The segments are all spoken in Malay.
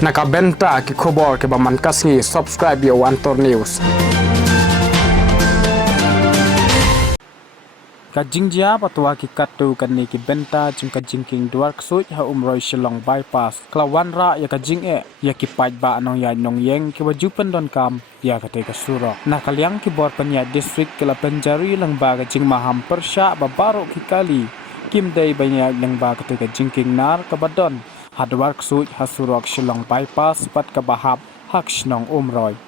Nakabenta ki khobor ke baman kasngi subscribe yo Antor News. Kajingjia patwa ki katu kanni ki benta chung kajingking duark suit ha umroi shillong bypass klawan ra ya kajing ya ki paj ba nong ya nong yeng ki wajupan don kam ya kate ka suro nakaliang ki bor panya district kala penjari lang ba kajing maham persya babaro ki kali kim dai banya lang ba kate kajingking nar kabadon hadwark suit ha surok shillong bypass pat ka bahap hak shnong umroi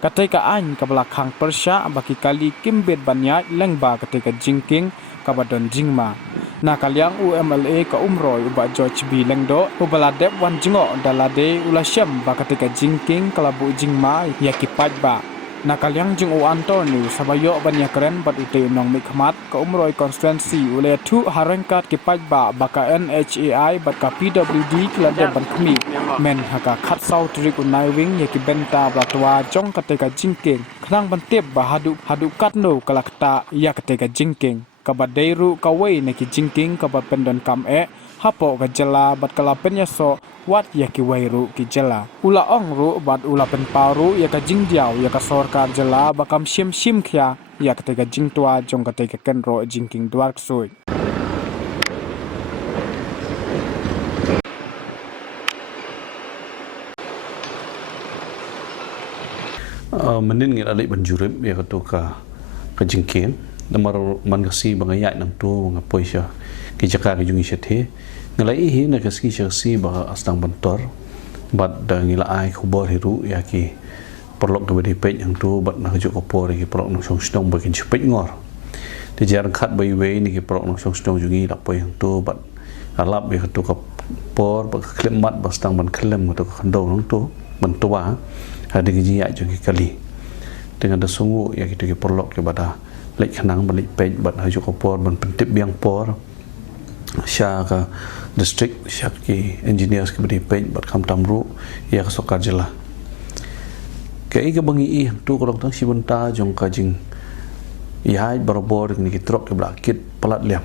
Katai ka an kabla khang persya baki kali kimbet banya lengba katai ka jingking kabadon jingma. Na kalyang UMLA ka umroy uba George B. Lengdo ubala dep wan jingo dalade ulasyam ba katai ka jingking kalabu jingma yakipaj ba. Na kalyang jing Antor News sabayo banya keren bat ute nong mikmat ka umroy constituency ule tu harengkat kipaj ba baka NHAI bat ka PWD kilade ban kmi men haka khat sau trik unai wing yaki benta batwa jong kateka jingking khnang ban tep ba hadu katno kalakta ya kateka jingking kabadeiru kawai neki jingking kabat pendon kam hapo ka jela bat kala penyaso wat yaki wairu ki jela ula ongru bat ula pen paru ya ka jingdiaw ya ka sorkar jela bakam shim khya ya kateka jingtua jong kateka kenro jingking dwark soi Menin ngit alik banjurip ya ka jingkin namar man kasi bangayat nang tu mga poisya ki jaka ki jungi sethe ngalai hi na kasi si ba astang bantor bat da ngila ai khubor hiru ya ki perlok ke bedi pej yang tu bat na juk opor ki perlok nang song stong bakin cepet ngor ti jar khat bai we ni ki perlok nang song stong jungi la po yang tu bat alap ya tu ka por ba klemat ba stang ban klem tu ka khando nang tu ban tua ada gizi ya jungi kali dengan dasungu ya kita ki perlok ke bada lek khanang balik pej bat haju opor ban pentip biang por sya ka district sya ki engineers ki bedi pej bat kam tamru ya ka sokar jela ke ke bangi i tu ko tang si benta jong ka jing ya barabor ni ki trok ke blakit palat liam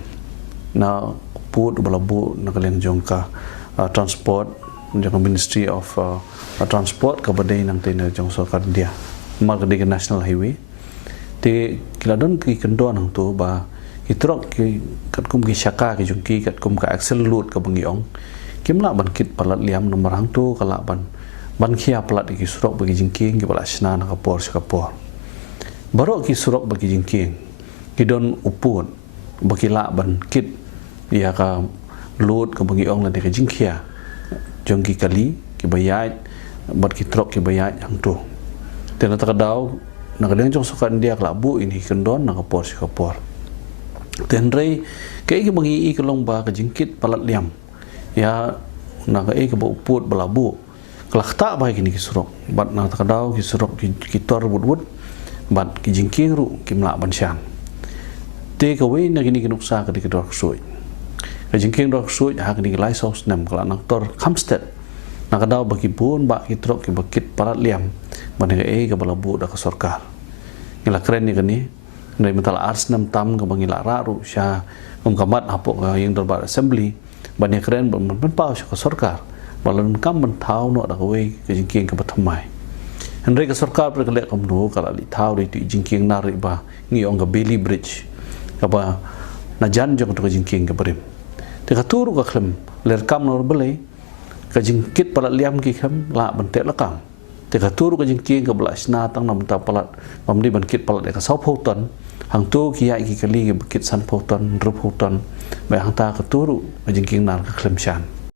na put balabu na kaleng jong ka transport jong ministry of transport ka badai nang tena jong sokar dia marga de national highway te kiladon ki kendon nang tu ba kitrok ki katkum ki syaka ki jungki katkum ka axle load ka bangiong kimla ban kit palat liam nomor hang tu kala ban khia palat ki surok bagi jingking ki pala sna na ka por barok ki surok bagi jingking ki don upun bagi la ban kit ya ka load ka bangiong la de ka jingkhia jongki kali ki bayat bat kitrok ki bayat hang tu tena takadaw nakadang jong sukan dia klabu ini kendon nakapor si kapor tenrei kay ki mangi ikalong ba ka jingkit palat liam ya nakai ka uput balabu klakta ba kini kisurok bat na takadaw kisurok ki tor budbud bat ki jingking ru ki mla bansyan te ka we na kini kinuksa ka dikidor suy ka jingking dor suy ha kini lai sos nam kala nak tor Kamsted nakadaw bagi pun ba kitrok ki bakit palat liam banega ka balabu da ka sorkar ngila keren ni kani ndai mentala ars nam tam ka bangila raru sya kamat hapok yang dorbar assembly banega keren ban pau sya ka sorkar balan kam ban thau no da we ka jingking ka pathamai hendrai ka sorkar per kelek kam no kala li thau ri ti jingking nari ba ngi ong ka Bailey Bridge ka ba na jan jong ka jingking ka berim te ka turu ka klem ler kam no belai ka jingkit palat liam ki kham la bantek lakam te ka turu ka jingking ka blasna tang nam ta palat mamdi bankit palat ka sau photon hang tu ki ya ki kali ki bakit san photon rup photon ba hang ta ka turu ka jingking nar ka klem shan